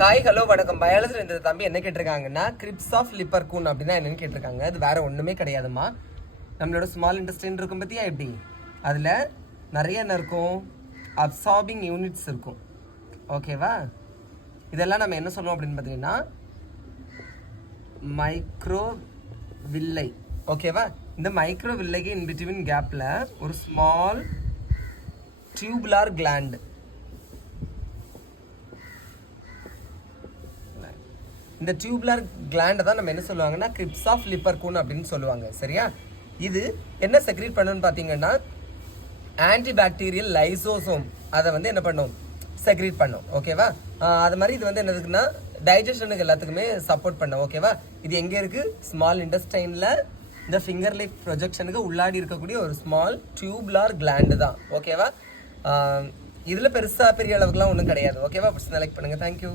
Hi hello வணக்கம். பயாலஜியில் இந்த தம்பி என்ன கேட்டிருக்காங்கன்னா கிரிப்ஸ் ஆஃப் லிப்பர் கூன் அப்படின்னா என்னன்னு கேட்டிருக்காங்க. அது வேற ஒன்றுமே கிடையாதுமா. நம்மளோட ஸ்மால் இன்டெஸ்டைன் இருக்கும் பற்றியா எப்படி, அதில் நிறைய என்ன இருக்கும், அப்சார்பிங் யூனிட்ஸ் இருக்கும். ஓகேவா, இதெல்லாம் நம்ம என்ன சொல்லுவோம் அப்படின்னு பார்த்தீங்கன்னா மைக்ரோ வில்லை. ஓகேவா, இந்த மைக்ரோ வில்லைக்கு இன் பிட்வீன் கேப்பில் ஒரு ஸ்மால் டியூபுலார் கிளாண்ட், இந்த டியூபுலார் கிளாண்டை தான் நம்ம என்ன சொல்லுவாங்கன்னா கிரிப்ஸ் ஆஃப் லிப்பர் கூன் அப்படின்னு சொல்லுவாங்க. சரியா, இது என்ன செக்ரீட் பண்ணணும்னு பார்த்தீங்கன்னா ஆன்டிபாக்டீரியல் லைசோசோம், அதை வந்து என்ன பண்ணும், செக்ரீட் பண்ணும். ஓகேவா, அது மாதிரி இது வந்து என்னதுக்குன்னா டைஜஷனுக்கு எல்லாத்துக்குமே சப்போர்ட் பண்ணும். ஓகேவா, இது எங்கே இருக்குது, ஸ்மால் இன்டெஸ்டைனில் இந்த ஃபிங்கர் லைஃப் ப்ரொஜெக்ஷனுக்கு உள்ளாடி இருக்கக்கூடிய ஒரு ஸ்மால் டியூபுலார் கிளாண்டு தான். ஓகேவா, இதில் பெருசாக பெரிய அளவுக்குலாம் ஒன்றும் கிடையாது. ஓகேவா, செலக்ட் பண்ணுங்கள். தேங்க்யூ.